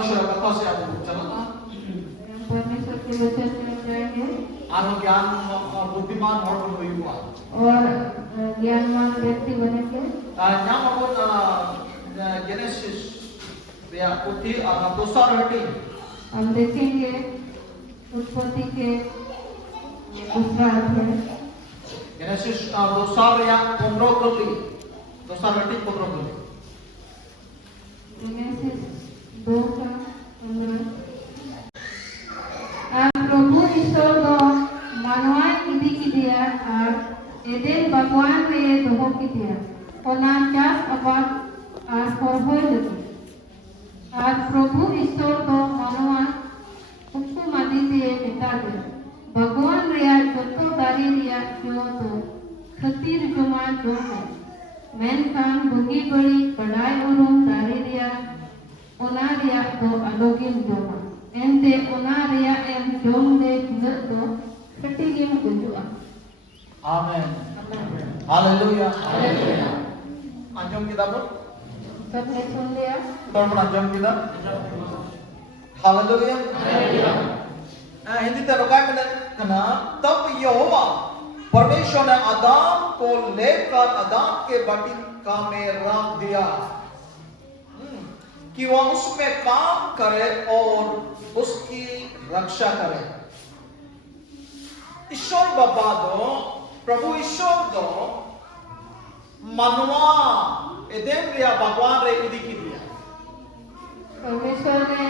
परमेश्वर का कथा से आप चलो परमेश्वर के वचन में जाएंगे आनो ज्ञान बुद्धिमान और हुआ और ज्ञानवान व्यक्ति बनेंगे। यहाँ हम जेनेसिस या पुथी दोसार हटी हम देखेंगे उत्पत्ति के दूसरा अध्याय जेनेसिस दोसार या 15 कली दोसार हटी 15 कली जेनेसिस 2:15 प्रभु ईश्वर दो मानवाय इदी किदिया और एदेन भगवान रे दोहो किदिया ओना चास अबाद और होय लगी और प्रभु ईश्वर दो मानवा उनको मादी से मिटा दे भगवान रे जोतो दारी रिया जो तो खतीर जुमा जो है मेनखान बुगी बड़ी कड़ाई उरुम दारी रिया ओना रिया दो अलोगिम जोमा एंते ओना रिया एम जोम दे हिलत दो खटीगिम गुजुआ। आमीन हालेलुया हालेलुया अंजम किताब सबने सुन लिया तो हम अंजम किताब हालेलुया हालेलुया हिंदी तरका में कना तब यहोवा परमेश्वर ने आदम को लेकर आदम के बटिका में रख दिया कि वह उसमें काम करे और उसकी रक्षा करे। ईश्वर बाबा दो प्रभु ईश्वर दो मनवा एदेन रिया भगवान रे इदी की दिया परमेश्वर ने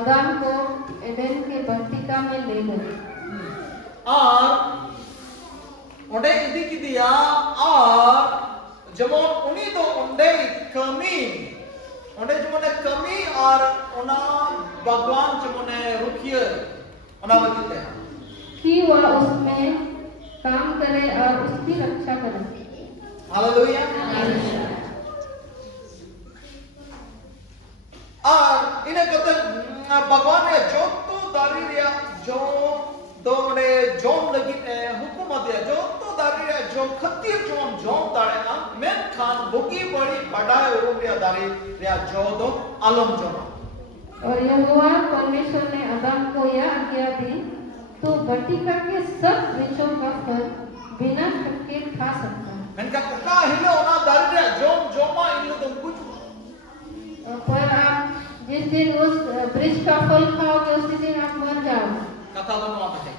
आदम को एडेन के बटिका में ले गए और उन्हें इदी की दिया और जमोन उन्हीं दो उन्हें कमी उन्हें जमोने कमी और उन्हें भगवान जमोने रुकिए उन्हें लगते हैं कि वह उसमें काम करे और उसकी रक्षा करे। हालेलुया और इन्हें कहते भगवान ने जो तो दारी रिया जो दोड़े जोम लगी हुकुम दिया जो तो दारी रिया जो खतीर जोम दाड़े ना मैं खान बुगी बड़ी बढ़ाए और रिया दारी रिया जो दो आलम जो और यहोवा परमेश्वर ने आदम को यह आज्ञा दी तो बटिका के सब वृक्षों का फल बिना खटके खा सकता है। मैंने कहा का हिलो ना दारी रिया जोम जोमा इल्लो तुम कुछ पर आप जिस दिन उस वृक्ष का फल खाओगे उसी दिन आप मर जाओगे। कथा दोनों आता है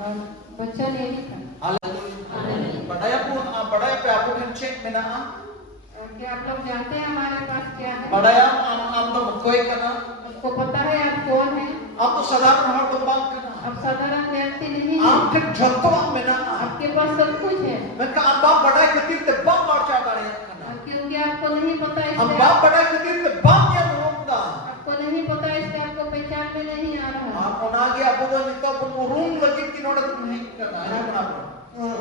और वचन ये लिखा हालेलुया बढ़ाया पे आपको हम चेक में ना क्या आप लोग जानते हैं हमारे पास क्या है? बढ़ाया हम तो कोई करना आपको पता है आप कौन है? आप तो साधारण हर तो बात करना आप साधारण व्यक्ति नहीं हैं। आप फिर जत्तो में ना आपके पास सब कुछ है मैं कहा आप बाप बढ़ाए खतीर ते बम मार चाटा रहे करना क्योंकि आपको नहीं पता हम इसलिए बाप बढ़ाए खतीर ते बम या रोकदा आपको नहीं पता इसलिए आपको पहचान में नहीं आ रहा। आप उनागे आपको तो नित्ता पुन रूम लगी कि नोड़ा तुम नहीं करना है बना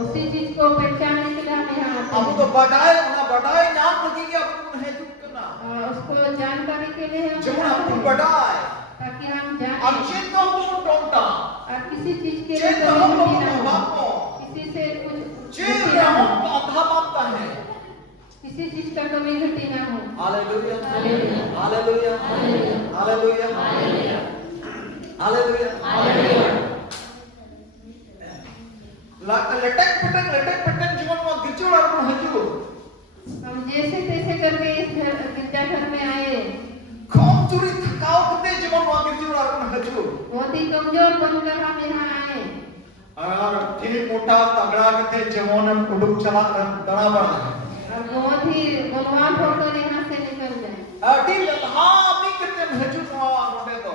उसी चीज को पहचानने के लिए हम यहाँ आते आप तो बढ़ाए ना बढ़ाए नाम लगी कि आप तुम है चुप करना हैं। उसको जानकारी के लिए हम जब यहाँ आप आते हैं, बढ़ाए ताकि हम जाने अब चेत हम को टोंटा और किसी चीज के लिए चेत कमी हम को नहीं ना हो, बापो किसी से कुछ चेत घटी ना हो, हम को अधा मानता है किसी चीज का कमी घटी ना हो। Hallelujah hallelujah hallelujah hallelujah hallelujah hallelujah लटक पटक जीवन में गिरचोड़ और हजू हम जैसे तैसे करके इस गिरजाघर में आए कौन तुरी थकाओ करते जीवन में गिरचोड़ और हजू बहुत ही कमजोर बनकर हम यहाँ आए और ठीक मोटा तगड़ा करते जीवन में उड़ुक चला दड़ा पड़ा और बहुत ही बलवान होकर यहाँ से निकल गए। ठीक हाँ मी करते हजू नोटे तो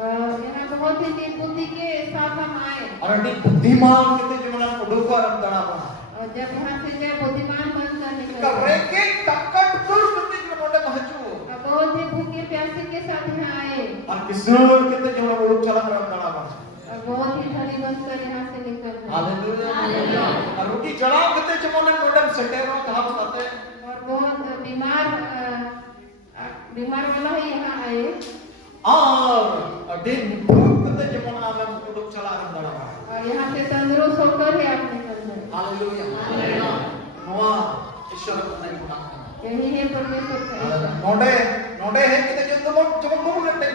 यहाँ बहुत ही बुद्धि के साथ हम आए और ठीक बुद्धिमान करते जीवन में उड़ुक और दड़ा पड़ा और जब यहाँ से जब बुद्धिमान बनकर निकल करे के टक्कर टुर करते जीवन में हजू बहुत ही भूखे प्यासे के साथ यहाँ आए और किशोर कितने जीवन में उड़ुक चला दड़ा पड़ा और बहुत ही धनी बनकर यहाँ से निकल गए। हालेलुया हालेलुया और रोटी चढ़ाओ कितने जमाने नोडम सटेरो कहां बताते और बहुत बीमार वाला ही यहाँ आए और दिन भूख कितने जमाना में उड़ुक चला दड़ा पड़ा और यहाँ से तंदुरुस्त होकर ही आप निकल गए। हालेलुया हालेलुया नोआ ईश्वर को नहीं बुलाना यही है परमेश्वर का नोडे नोडे है कितने जो तुम लेते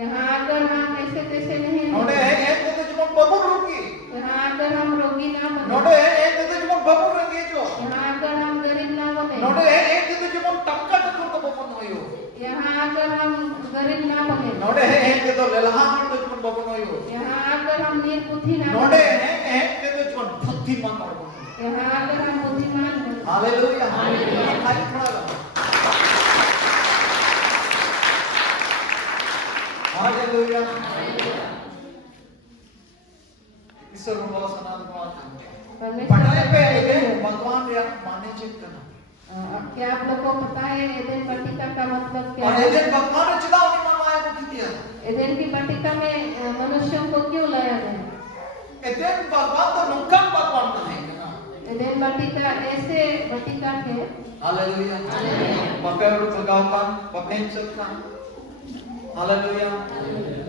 यहाँ आकर हम ऐसे तैसे नहीं नोडे रहेंगे। एक तो जुमन बबुल रुकी यहाँ आकर हम रोगी ना नोडे बने। एक तो जुमन बबुल रंगे जो यहाँ आकर हम गरीब ना बने। नोडे एक तो जुमन टक्का टक्कर तो बबुल होयो यहाँ आकर हम गरीब ना बने। नोडे एक तो ललहान तो जुमन बबुल होयो यहाँ आकर हम निर्बुद्धि ना नोडे बने। एक तो जुमन बुद्धिमान और यहाँ आकर हम बुद्धिमान बने। हालेलुया खाली थोड़ा हालेलुया ईश्वर बोला सनातन को पढ़ाई पे एदेन भगवान या माने चित करना क्या आप लोग को पता है एदेन वाटिका का मतलब क्या और है? एदेन भगवान ने चिता उन्हें मनवाया को किया एदेन की वाटिका में मनुष्यों को क्यों लाया गया? एदेन भगवान तो नुकम भगवान का है ना एदेन वाटिका ऐसे वाटिका है। हालेलुया बापे और भगवान बापे चलता हालेलुया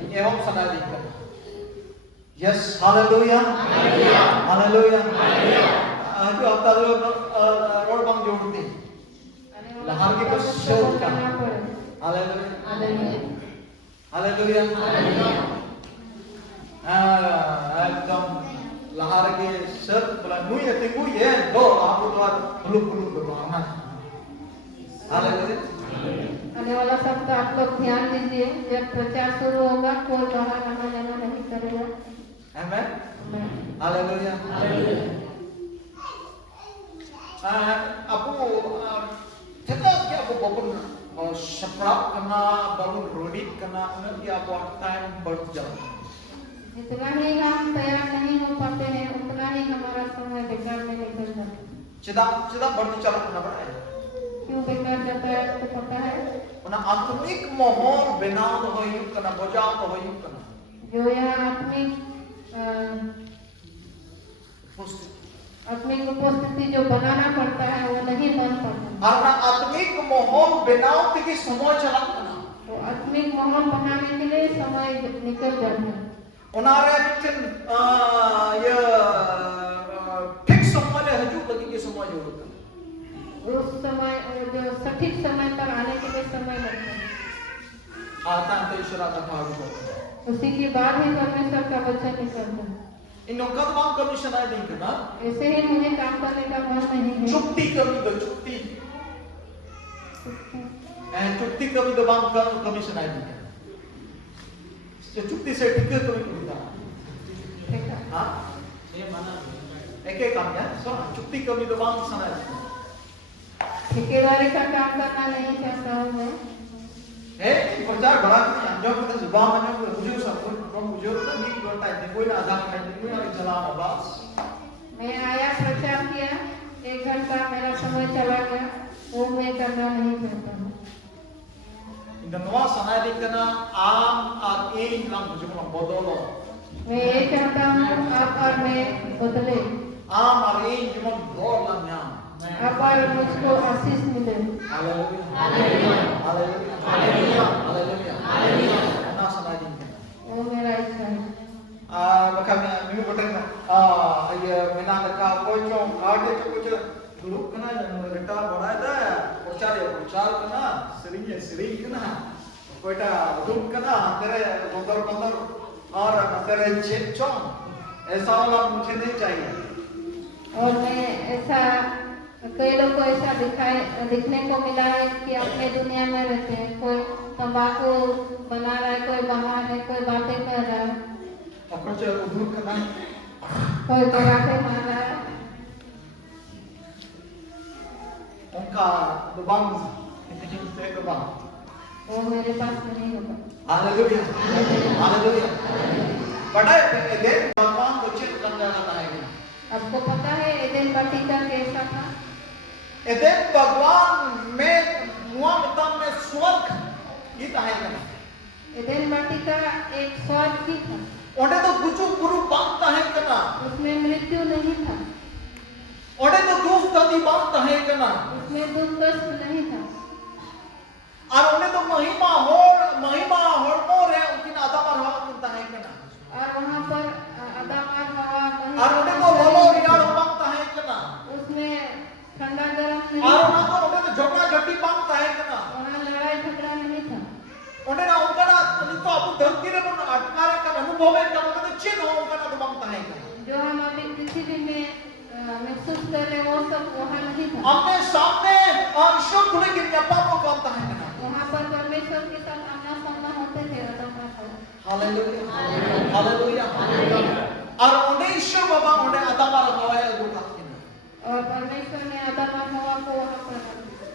ये हम सदा देखते हैं यस हालेलुया हालेलुया अभी आप तारे रोड बंग जोड़ते लहार की बस शर्त का हालेलुया हालेलुया एकदम लहार के शर्त बोला मुझे तिंगु ये दो आप तो हुलुक हुलुक दो आना हालेलुया आने वाला सप्ताह आप लोग ध्यान दीजिए, जब प्रचार शुरू होगा कोई बाहर आना जाना नहीं करेगा। Amen hallelujah aku kita dia aku babun seprap kena babun rodit kena nanti aku time berjalan जितना ही हम तैयार नहीं हो पाते हैं उतना ही हमारा समय बेकार में निकल जाता है। ceda berjalan kena berada क्यों बेकार जाता है आपको पता है? mana आत्मिक माहौल बनाओ तो होयुक kena बजाओ तो होयुक kena जो यहाँ आत्मिक उपस्थिति जो बनाना पड़ता है वो नहीं बन पाता। karena आत्मिक माहौल बनाओ तो समय चला kena तो आत्मिक माहौल बनाने के लिए समय निकल जाता है। उनारे बिचन ये फिक्स समय ले हजू लगी के समय जरूरत है उस समय जो सटीक समय पर आने के लिए समय लगता है। आता तो ईश्वर का भाग होता है उसी के बाद ही परमेश्वर का वचन निकलता है। इन लोगों का काम कमीशन आया नहीं करना ऐसे ही मुझे काम करने का मन नहीं है। चुप्ती कमी दो चुप्ती चुप्ती कमी दो काम का कमीशन आया नहीं करना चुप्ती से टिकट कमी कमी था हाँ ये माना एक काम क्या सो चुप्ती कमी दो काम सना ठेकेदारी का काम करना नहीं चाहता हूँ मैं। प्रचार बड़ा अंजों को तो जुबान में मुझे सब मुझे तो नहीं बोलता है कोई ना आधार कार्ड नहीं और चला बस मैं आया प्रचार किया 1 घंटा मेरा समय चला गया वो मैं करना नहीं चाहता हूँ। Indonesia sana di kena am at in lang jumlah bodolo मैं ये चाहता हूँ आप और मैं बदले am at in jumlah dor lang nyam आप और मुझको आशीष मिले। Haleluya Haleluya Haleluya Haleluya Haleluya Haleluya ना sana di kena वो मेरा इच्छा है। maka minggu pertama ये मैंने देखा कोई जो आगे जो कुछ ग्रुप कना घंटा बढ़ाया था प्रचार कना सिरिंज कना कोईटा ग्रुप कना तेरे बंदर और तेरे चेचों ऐसा वाला मुझे नहीं चाहिए और मैं ऐसा कई लोग को ऐसा दिखने को मिला है कि अपने दुनिया में रहते हैं। कोई तंबाकू बना रहा है, कोई बाहर है, कोई बातें कर रहा है, और कुछ उधर कना कोई पटाखे मार रहा है। उनका दुबान से दुबान वो मेरे पास में नहीं होगा। हालेलुया हालेलुया बड़ा एदेन भगवान को चित करने वाला है आपको पता है एदेन वाटिका कैसा था? एदेन भगवान में मुआ मितान में स्वर्ग गीत है ना एदेन वाटिका एक स्वर्ग की था। ओडे तो गुचु गुरु बांधता है कना उसमें मृत्यु नहीं था। ओडे तो दुख दर्द बांधता है कना उसमें दुख कष्ट नहीं था। और ओडे तो महिमा होड़ है उनकी आदामर हवा करता है कना और वहाँ पर आदामार हवा और ओडे तो लोलो रियाड़ बांधता है कना उसमें ठंडा गर्म नहीं और था। ओडे तो झगड़ा झटी बांधता है कना वहाँ लड़ाई झगड़ा नहीं था। ओडे ना उनका ना तो आप अनुभव का मतलब चिन्ह होगा ना तो मांगता है क्या जो हम अभी पृथ्वी में महसूस कर रहे हैं वो सब वहाँ नहीं था। हमने सामने ईश्वर खुले की व्यापार को करता है क्या वहाँ पर परमेश्वर के साथ आमना सामना होते थे अदम और हवा। हालेलुया हालेलुया और उन्हें ईश्वर बाबा उन्हें अदम और हवा है वो कहते हैं और परमेश्वर ने अदम और हवा को वहाँ पर रख दिया।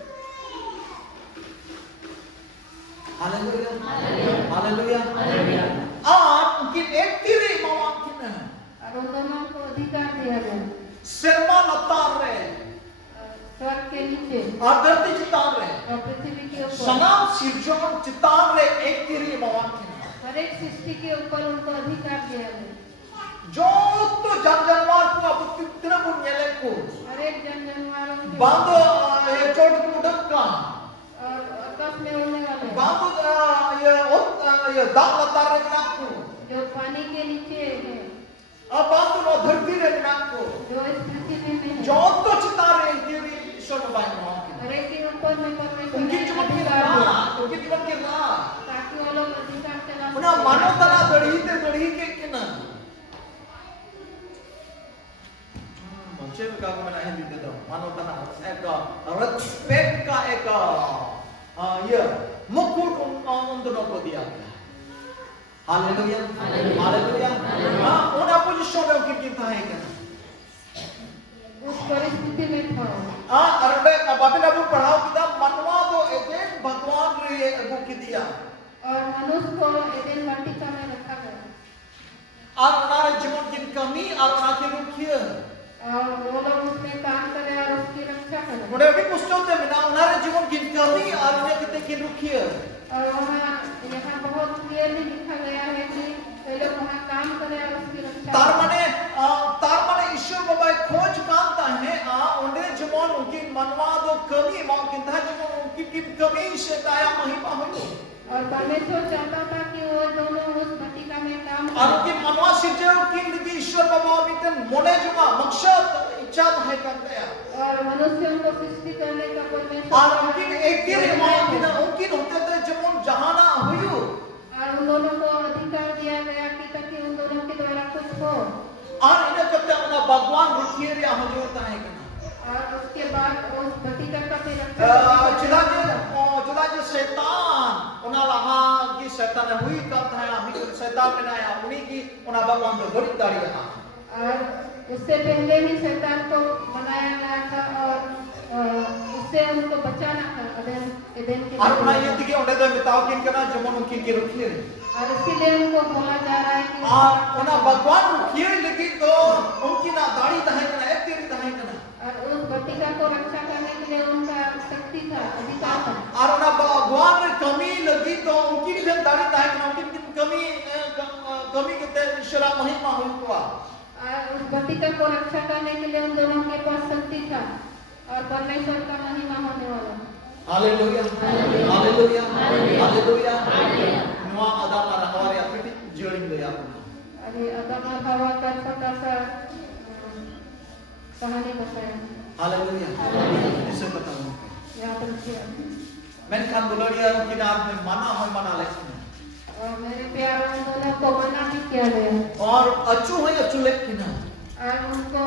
हालेलुया हालेलुया आप उनकी एक तीरी मामा किन्हें और उन दोनों को अधिकार दिया गया शर्मा लतार रहे स्वर्ग के नीचे आदर्ति चितार रहे और पृथ्वी के ऊपर सनाम सिर्जन चितार रहे एक तीरी मामा किन्हें हर एक सृष्टि के ऊपर उनको अधिकार दिया गया। जो तो जानवर को अब कितना बुनियाले को हर एक जानवरों के बांधो ये चोट कुडक का और आकाश में उड़ने वाले बांधो ये दाग लतार रहे ना को जो पानी के नीचे है अब बांधो नो धरती रहे ना को जो इस पृथ्वी में है जो तो चितार रहे एक तीरी ईश्वर बाबा मामा हर एक के ऊपर में परमेश्वर उनकी ने जीवन की अधिकार राह दिया उनकी जीवन की राह ताकि वो लोग अधिकार चला उन्हें मानव तना दड़ी के किना मुझे का मैंने हिंदी दे दो मानव तना एक रेस्पेक्ट का एक ये मुकुट उन दोनों को दिया गया हालेलुया हालेलुया हां उन्हें पोजीशन में उनकी था है क्या उस परिस्थिति में था अरे बाबे ने पढ़ाओ किताब मनवा दो एजेंट भगवान रे को की दिया और मनुष्य को एदेन वाटिका में रखा गया और उन्हें जीवन की कमी और उनके रुखिए और वो लोग उसमें काम करे और उसकी रक्षा करे उन्हें भी पुस्तक में ना उन्हें जीवन की कमी और उन्हें कितने की रुखिए और वहाँ यहाँ बहुत क्लियरली लिखा गया है कि वे लोग वहाँ काम करे और उसकी रक्षा तार माने ईश्वर बाबा खोज कांता है उन्हें जीवन उनकी मनवा दो कमी मां किंता जीवन उनकी कमी से दाया महिमा हुई और परमेश्वर चाहता था कि वो दोनों उस वाटिका में काम और करें उनकी मनवा सिर्जे की लगी ईश्वर बाबा अभी मोने जुमा मकसद इच्छा है करते हैं और मनुष्यों को सृष्टि करने का परमेश्वर और उनकी एक ही मां की ना उनकी होते थे जीवन जहाना हुई और उन दोनों को अधिकार दिया गया कि ताकि उन दोनों के द्वारा कुछ हो और इन्हें कहते हैं उन्हें भगवान रुकिए रे हजूरता है करना और उसके बाद उस वाटिका का फिर जुदा जो शैतान उन्हें लहा की शैतान हुई करता है अभी शैतान में आया उन्हीं की उन्हें भगवान तो बड़ी दाढ़ी है और उससे पहले ही शैतान को बनाया गया था और उससे उनको बचाना था एदेन के और उन्हें ये दिखे उन्हें तो बताओ किन करना जमन उनकी की रुकिए और इसीलिए उनको बोला जा रहा है कि और उन्हें भगवान रुकिए लेकिन तो उनकी ना दाढ़ी दहाई करना एक तेरी दहाई करना और उस वाटिका को रक्षा करने के लिए उनका शक्ति था अधिकार था और उन्हें भगवान ने कमी लगी तो उनकी भी दाढ़ी दहाई करना उनकी कमी कहते ईश्वर महिमा हुई हुआ और उस वाटिका को रक्षा करने के लिए उन दोनों के पास शक्ति था और परमेश्वर का महिमा होने वाला हालेलुया हालेलुया हालेलुया नवा आदम और हवा या पिटी जोड़िंग दे आपने अभी अदम और हवा का छोटा सा कहानी बताया हालेलुया इसे बताऊं याद रखिए मैंने खान बुलारिया उनकी नाम में मना लेकिन और मेरे प्यारों उन दोनों को मना भी किया गया और अच्छू है अच्छू लेकिन और उनको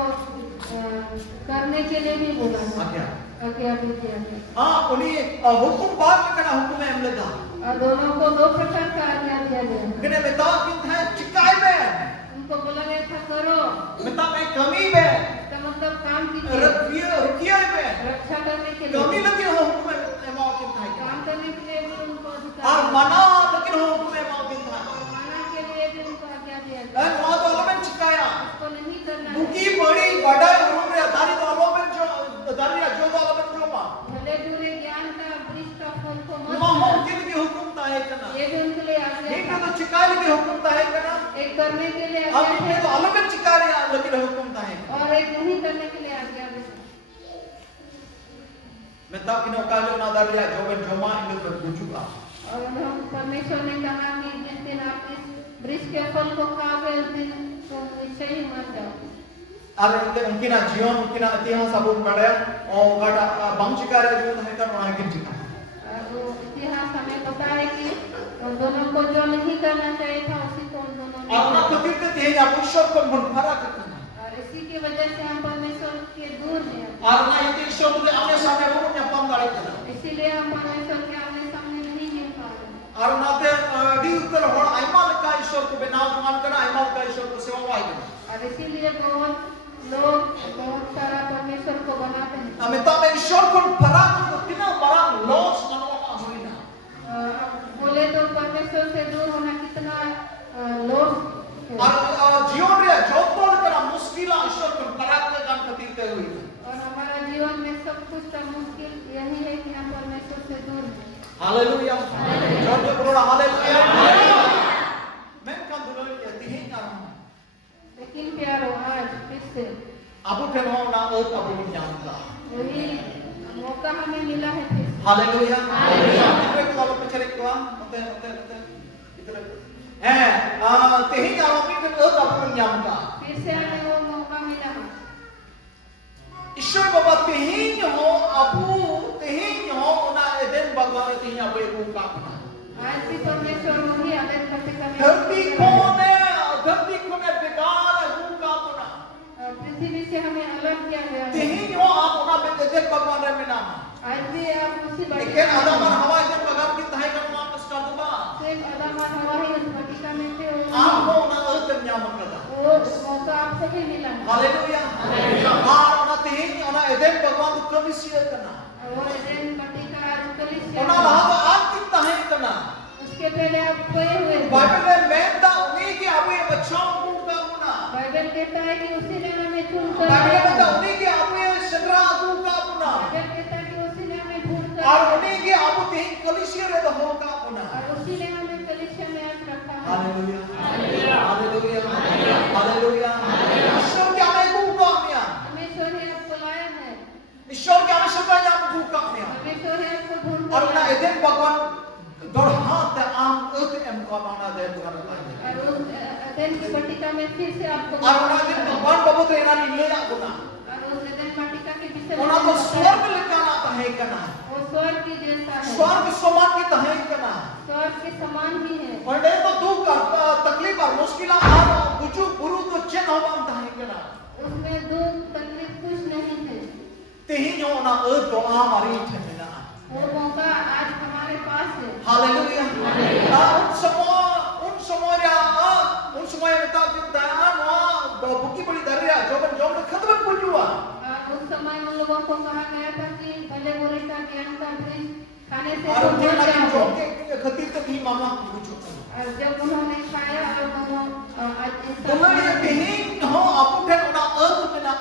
करने के लिए भी बोला आज्ञा आज्ञा भी दिया गया हाँ उन्हीं हुकुम बाद में करना हुकुम है हमले का और दोनों को दो प्रकार का आज्ञा दिया गया किने में तो किन था चिकाई में उनको बोला गया था करो मिता में कमी में इसका मतलब काम कीजिए रुकिए में रक्षा करने के कमी लिए लगी हो हुकुम में मां किन था काम करने के लिए भी उनको और अधिकार मना लेकिन हो हुकुम में मां किन था माना के लिए भी उनको आज्ञा दिया और गया मां तो अलग में चिकाया उसको नहीं करना है उनकी बड़ी बड़ा रूम में दारी तो अलग में जो दारी जो तो अलग में जो मां भले बुरे ज्ञान का वृक्ष का फल को मत मां खाना। उनकी भी हुकुम था है करना ये भी उनके लिए आज्ञा नहीं था। तो चिकाई भी हुकुम था है करना एक करने के लिए अब आज्ञा इनके तो था अलग में चिकारे लेकिन हुकुम था है और एक नहीं करने के लिए आज्ञा भी था। मैं तब किन ओकालो ना दारिया जो में जो मां इन पर बुझुआ और हम परमेश्वर ने कहा कि जिस दिन आप इस वृक्ष के फल को खाओगे उस दिन तुम निश्चय ही मर जाओ। अरे उनकी ना जीवन उनकी ना इतिहास अब पढ़े और गाड़ा बंचिकारे जो है कर वहां की चिका और वो इतिहास हमें बताया कि उन दोनों को जो नहीं करना चाहिए था उसी को उन दोनों ने Anak ketika dia musyrik konfara kana. और इसी की वजह से हम परमेश्वर के दूर हैं। Arna itu isyok tu amne samne bukan pam dare kana. इसीलिए हम परमेश्वर के आमने सामने नहीं गिर पा रहे। Arna te di utar hor aimal ka isyok ko benaw tuan kana aimal ka isyok ko sewa wai kana. और इसीलिए बहुत लोग बहुत सारा परमेश्वर को बनाते हैं। Ame ta me isyok konfara tu tina barang los manwa hoina. बोले तो परमेश्वर से दूर होना कितना लोग जीवन रे जोतोल करा मुश्किल ईश्वर konfara ke kan khatir te hui. और हमारा जीवन में सब कुछ का मुश्किल यही है कि हम परमेश्वर से दूर हैं। Haleluya. Jodoh berolah haleluya. Menkan dulu ya tihinga. लेकिन प्यारो आज फिर से Abu tenho na abu nyangka. वही मौका हमें मिला है फिर से। Haleluya. Kita kalau mencari Tuhan, betul. Tihinga abu tenho abu nyangka. फिर से हमें वो मौका मिला है। ईश्वर बाबा तिहिंग हो ना एदेन भगवान तिहिंग अबे का अपना आज भी परमेश्वर वही आदेश करते करते धरती कोने बेकार का अपना पृथ्वी से हमें अलग किया गया है। तिहिंग हो आप ना एदेन भगवान रे नाम आज भी आप उसी लेकिन आदम और हवा एदेन भगवान की तहे का नाम स्टार्ट हुआ सिर्फ आदम और हवा ही उस वाटिका में थे। आप हो ना एदेन नाम करता वो मौका आपको भी मिला है। हालेलुया और ना तिहिंग ना एदेन भगवान को कमिसिया करना वो एदेन वाटिका आज कलीसिया ना लहा तो आज की तहे करना उसके पहले आप खोए हुए थे। बाइबल में मेंदा उन्हीं के अबे बच्चाओं का अपना बाइबल कहता है कि उसी ने हमें चुनकर बाइबल लिया। में उन्हीं के अबे शगरा अबू का अपना बाइबल कहता है कि उसी ने हमें ढूंढकर और लिया। उन्हीं के अबू तीन कलिसिया रे हो का अपना और उसी ने हमें कलीसिया में आज रखा है। हालेलुया हालेलुया ईश्वर के हमें को आमिया परमेश्वर ही आपको लाया है। ईश्वर के हमें शगरा जाम को आमिया परमेश्वर ही आपको ढूंढकर और ना लाया है। एदेन भगवान दरहात आम उत एम को माना दे तुम और उस एदेन की वाटिका में फिर से आपको और ना दिन भगवान बाबू तो एना ले या गुना और उस एदेन वाटिका के विषय ओना तो स्वर्ग लिखाना तहे कना वो स्वर्ग की जैसा है। स्वर्ग समान की तहे कना स्वर्ग के समान ही है। और नहीं तो दुख तकलीफ और मुश्किल और गुजु गुरु तो चेन हो बम तहे कना उसमें दुख तकलीफ कुछ नहीं है। तेही जो ना तो हमारी ठंडना वो मौका आज हमारे पास है। हालेलुया उन समय में ता कि दान बुकी बड़ी दरिया जोबन खत्म पुजुआ उस समय उन लोगों को कहा गया था कि भले बुरे का ज्ञान का वृक्ष खाने से और तुम जे मर ना जो जाओगे। के खतीर तक ही मामा पुजु और जब उन्होंने खाया और वो आज इस तुम्हारे तेही हो अपुठे ना में ना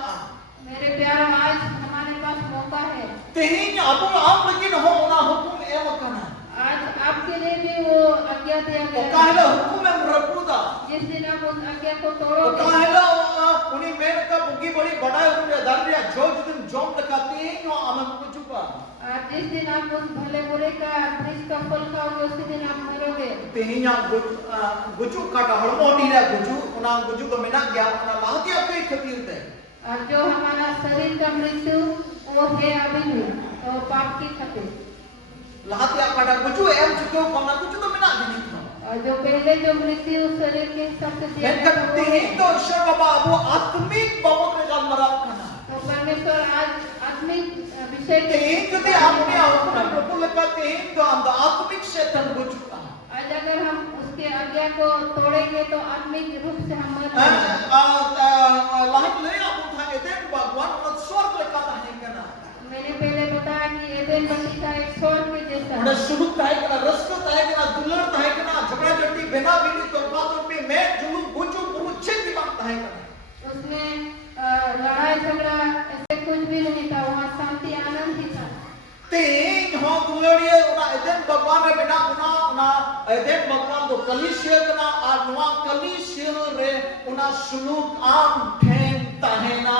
मेरे प्यारों आज हमारे पास मौका है। तेही अबु आप लेकिन हो ना हुकुम एव कना आज आपके लिए भी वो आज्ञा दिया गया है। काहेला हुकुम में रबुदा जिस दिन आप उस आज्ञा को तोड़ोगे काहेला उन्हीं मेन का बुगी बड़ी बड़ा उन्हें दरिया जो दिन जोम लगाती है जो अमन को चुका और जिस दिन आप उस भले बुरे का वृक्ष का फल खाओगे उसी दिन आप मरोगे। तेहिया गुजु काटा हड़मोटी रे गुजु को मेना गया ना लाती कोई खतीर दे और जो हमारा शरीर का मृत्यु वो है अभी भी और पाप की खातिर। लाती काटा गुजु एम चुके कोना गुजु तो मेना नहीं था और जो पहले जो मृत्यु शरीर के हिसाब से दिया लेकिन गया था, तेही तो ईश्वर बाबा वो आत्मिक बाबत में जान मरा करना तो परमेश्वर आज आत्मिक विषय के तेही यदि आपने हुकुम प्रभु लगाते हैं तो हम आत्मिक शैतान गुजु का आज अगर हम उसके आज्ञा को तोड़ेंगे तो आत्मिक रूप से हम मर जाएंगे। लाहक ले आप उठा एदेन भगवान उन स्वर्ग लगाता है करना मैंने पहले बताया कि एदेन वाटिका एक स्वर्ग के जैसा उन्हें है। शुरू तय करना रस्को तय करना दुलर तय करना झगड़ा झगड़ी बिना बिनी तो बातों पे मैं जुलू गुजू गुरु छेद की बात तय करना उसमें लड़ाई झगड़ा ऐसे कुछ भी नहीं था। वहाँ शांति आनंद ही था। तेज हो दुलड़िए उना एदेन भगवान रे बिना उना एदेन भगवान तो कलिसिया करना और नुआ कलिसिया रे उना सुलूक आम ठेन तहेना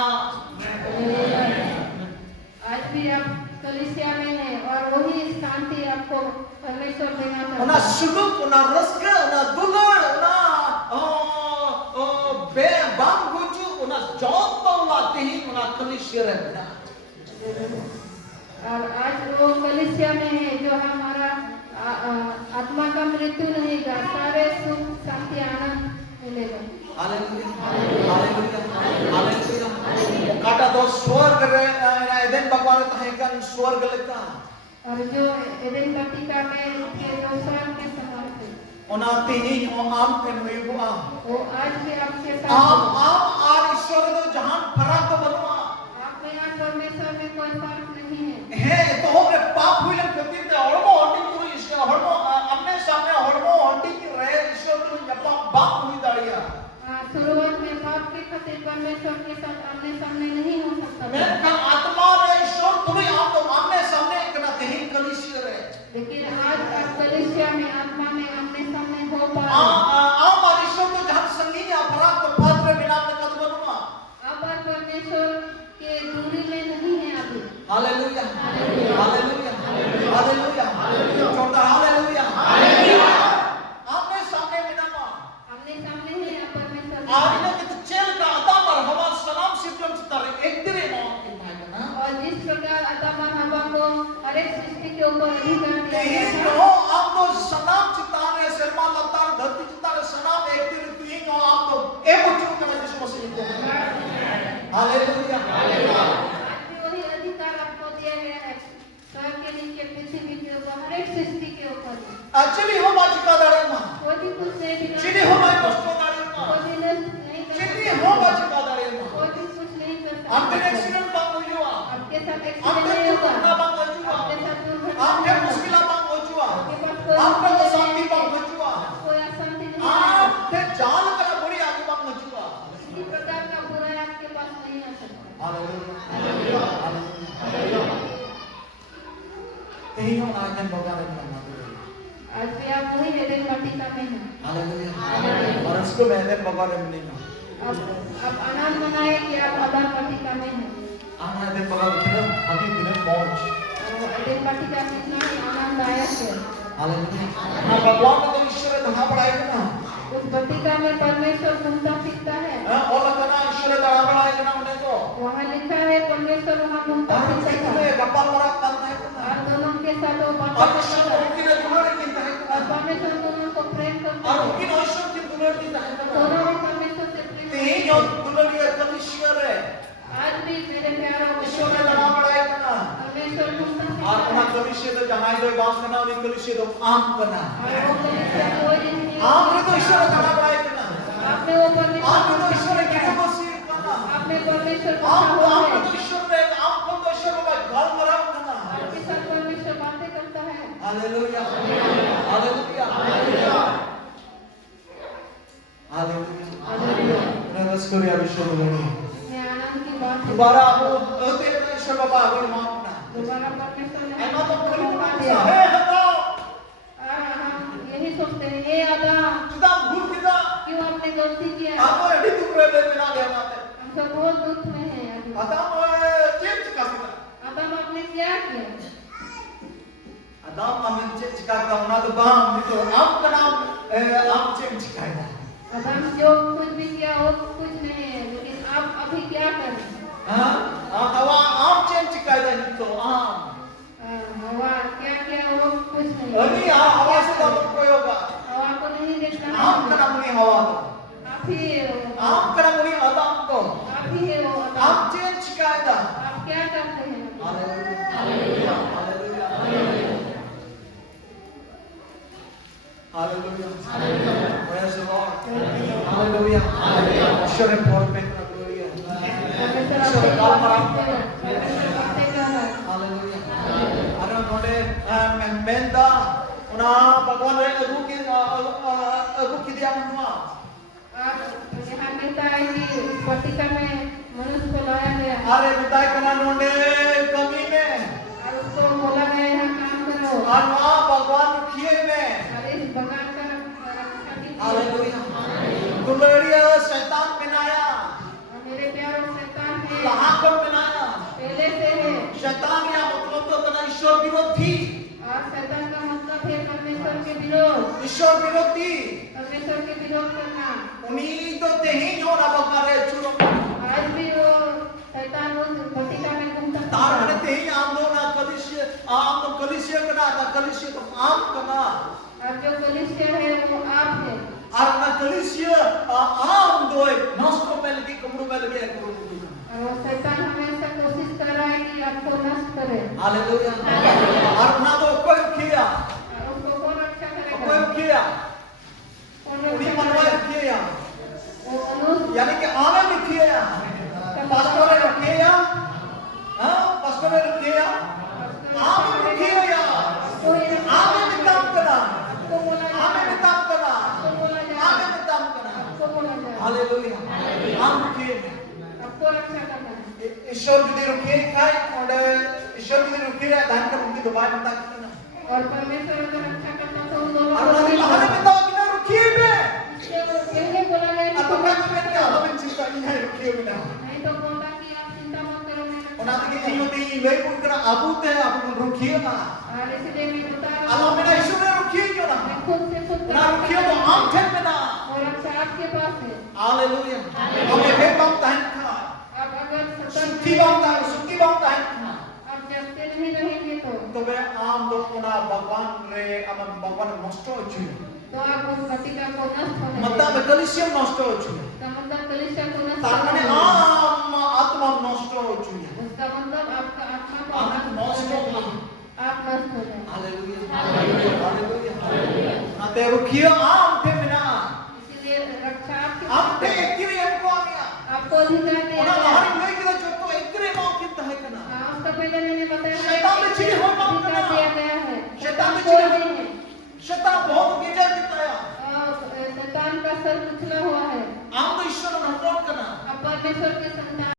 आज भी आप कलीसिया में हैं और वही शांति आपको परमेश्वर देना चाहता उना है। सुलूक उना रस्के उना दुलड़ उना बे बाम गुजू उना जॉब तो लाते ही उना कलिसिया रे बिना और आज वो कलीसिया में है जो हमारा आत्मा का मृत्यु नहीं गा सारे सुख शांति आनंद मिलेगा। स्वर्ग लेका और जो एदेन वाटिका में थे जो स्वर्ग के समान थे ona tihin o am pen huibu'a वो आज भी आपके साथ am हैं। ar ishwar do jahan farak do banua आप में और परमेश्वर में कोई फर्क नहीं है he to homre paap huilan khatir te hormo hondi tu ishwar hormo amne samne hormo hondi ki re ishwar tu yapa baap hui dariya शुरुआत में पाप के खातिर परमेश्वर के साथ आमने सामने नहीं हो सकता men kan atma re ishwar tu am to amne samne ikna tihin kalishya re लेकिन आज आप कलीसिया में आत्मा में आमने सामने हो पा रहे am ar ishwar do jahan sangi ya farak to patre bina kad banua आप और परमेश्वर के दूरी में नहीं है अभी hallelujah hallelujah hallelujah जोरदार hallelujah hallelujah amne samne bina ma आमने सामने ही आप परमेश्वर आज ने कि चेल का आदम और हवा सलाम सिद्धम चितारे एक दिरे मौत के भाई ना और जिस प्रकार आदम और हवा को हर एक सृष्टि के ऊपर अधिकार दिया तीन गया नो था आप तो सलाम चितारे शर्मा लतार धरती चितारे सलाम एक दिरे तीन नो आप तो एक उच्च करना जिस मसीह को हालेलुया हालेलुया आज भी वही अधिकार आपको दिया गया है स्वर्ग के नीचे पृथ्वी के ऊपर हर एक सृष्टि के ऊपर अच्छी हो बाजिका दारे मां कोई भी कुछ नहीं बिगाड़ चिनी हो बाई मस्तो दारे मां कोई भी नहीं कर चिनी सकता। हो बाजिका दारे मां कोई भी कुछ नहीं कर हमने सकता एक्सीडेंट बांग हुआ आपके साथ एक्सीडेंट हमने नहीं होगा दुर्घटना बांग हुआ आपके साथ दुर्घटना हमने नहीं होगा। मुश्किल बांग हुआ आपके पास कोई हमने मुश्किल शांति नहीं बांग है। हुआ कोई अशांति नहीं है आपने जाल करा बड़ी आगे बांग हुआ किसी प्रकार का बुराई आपके पास नहीं आ सकता हालेलुया हालेलुया कहीं हो ना जन भगवान ने नाम आज भी आप वही एदेन वाटिका में हैं हालेलुया और उसको मैंने भगवान ने नहीं अब आनंद मनाए कि आप आदान वाटिका में हैं आना दिन भगवान ने अभी दिन मौज और एदेन वाटिका में इतना ही आनंददायक है हालेलुया हां भगवान ने तो ईश्वर धना बढ़ाएगा ना उस वाटिका में परमेश्वर घूमता फिरता है और लगना ईश्वर धना बढ़ाएगा ना उन्हें तो वहाँ लिखा है परमेश्वर वहाँ घूमता और फिरता किसी है ने गप्पा मारा करना है और दोनों के साथ वो और बातें ईश्वर करता है उनकी ने जुड़े किंतु है और परमेश्वर दोनों को प्रेम करता और है उनकी ईश्वर की दुलर की है दोनों को परमेश्वर से प्रेम तीन करता जो है दुलर की कलिश्वर है आज भी मेरे प्यारों ईश्वर ने धना बढ़ाएगा ना परमेश्वर घूमता और फिरता उन्हें है कलिश्वर तो जहाँ इधर बात करना उन्हें कलिश्वर तो आम करना और वो कलीसिया कोई नहीं आम ने तो ईश्वर धना बढ़ाएगा ना आप में वो परमेश्वर आम ने तो ईश्वर की को सीर करना आप में परमेश्वर का आम हुआ ने है तो ईश्वर ने आम को तो ईश्वर का घर मरा करना आपके साथ परमेश्वर बातें करता है हालेलुया हालेलुया हालेलुया हालेलुया रस कोरिया विश्व में ये आनंद की बात है दोबारा वो तेरे ईश्वर बाबा अगर मानना दोबारा परमेश्वर ने ऐना तो हमको कल मौका को दिया है हटा और हम यही सोचते हैं ये आदम जुदा भूल किदा क्यों आपने गलती किया आपको एडी टुकड़े दे बिना गया माते हम सब बहुत दुख में हैं अभी आदम चेंज का किदा आदम आपने क्या किया आदम अमिन चेंज का ना तो बाम नहीं तो आप का नाम आप चेंज का है आदम जो कुछ भी किया वो कुछ नहीं है लेकिन आप अभी क्या कर रहे हैं हां हवा आप चेंज का है नहीं तो आम हवा क्या किया वो कुछ नहीं अरे हवा से तो प्रयोग हवा को नहीं देखना आप का नाम नहीं हवा तो आप ही हो आप का नाम नहीं आदम तो आप ही है वो आदम आप चेंज का है आप क्या करते हैं hallelujah hallelujah hallelujah hallelujah praise the lord hallelujah ईश्वर पर पे ग्लोरिया परमेश्वर ईश्वर आपसे काल पर परमेश्वर बातें कर रहा है हालेलुया अरे नोडे मेंदा उना भगवान रे अगु की दिया मनवा आप यहाँ मिलता है कि वाटिका में मनुष्य को लाया गया अरे बिताई कना नोडे कमी में और उसको बोला गया यहाँ काम करो अनवा भगवान किए में और इस बगान का रक्षा कीजिए हालेलुया दुलरिया शैतान बनाया और मेरे प्यारों शैतान है कहां को बनाया पहले से है शैतान या मतलब तो तना ईश्वर विरोधी और शैतान का मतलब है परमेश्वर के विरोध ईश्वर विरोधी परमेश्वर के विरोध करना उन्हीं तो तेही जो ना बकारे चुरो आज भी वो शैतान उस वाटिका में घूमता तार फिरता ने है। तेही आम दो ना कलिसिया कना ना कलिसिया तो आम कना और जो कलीसिया है वो आप है और ना कलिसिया आम दो नष्ट में लगी कमरू में लगे कमरू और वो शैतान हमेशा कोशिश कर रहा है कि आपको नष्ट करे हालेलुया और ना तो कोई किया उसको कौन रक्षा करेगा? कोई किया कौन उन्हीं रक्षा मनवाए करेगा? किया वो मनुष्य यानी कि आवे भी किया पास्टर ने किया हां पास्टर ने किया आवे भी किया कोई रक्षा आवे भी काम करा आपको बोला आवे भी काम करा आपको बोला जाए आवे भी काम करा आपको बोला जाए हालेलुया हम किए आपको रक्षा करना है ईश्वर की रुकिए काय और ईश्वर की रुकिए दान कर उनकी दुबाई बता के ना और परमेश्वर अगर रक्षा करना तो उन दोनों और को उनकी भी बाहर बताओ कि ना रुकिए बे पहले बोला गया कि अब क्या में क्या हम चिंता नहीं है रुकिए बिना नहीं तो बोला कि आप चिंता मत करो मैं रक्षा उन्हें कि करूंगा। इमोती ले पुनकर आबूत है आप रुकिए ना और इसलिए मैं बता रहा अल्लाह हूं मेरा ईश्वर ने रुकिए क्यों ना मैं खुद से खुद ना रुकिए तो आम थे बिना और रक्षा आपके पास है हालेलुया हमें वे बम तहन का अब अगर सुखी बम तहन का आप जगते नहीं रहेंगे तो वे आम लोग उन्हें भगवान रे अमन भगवान नष्ट हो चुके तो आप उस पतिका को नष्ट होने मत्ता में कलिसियम नष्ट हो चुके इसका मतलब कलिसिया को नष्ट तारमाने करना है। आम आत्मा नष्ट हो चुकी है उसका मतलब आपका आत्मा को आप नष्ट हो गए आप नष्ट हो जाए हालेलुया हालेलुया ना ते रुकिए आम थे बिना इसीलिए रक्षा आपके आम पास थे है। एकरे हमको आ गया आपको अधिकार दिया उन्हें गया हमारी नहीं किया जो तो एकरे मौत की तह करना उसका पहले मैंने बताया था शैतान में कि चीज हो माफ अधिकार करना। दिया गया है शैतान में कोई चीज नहीं है शैतान बहुत बेजार किताया शैतान का सर कुचला हुआ है आम तो ईश्वर ने नष्ट करना अब परमेश्वर के संतान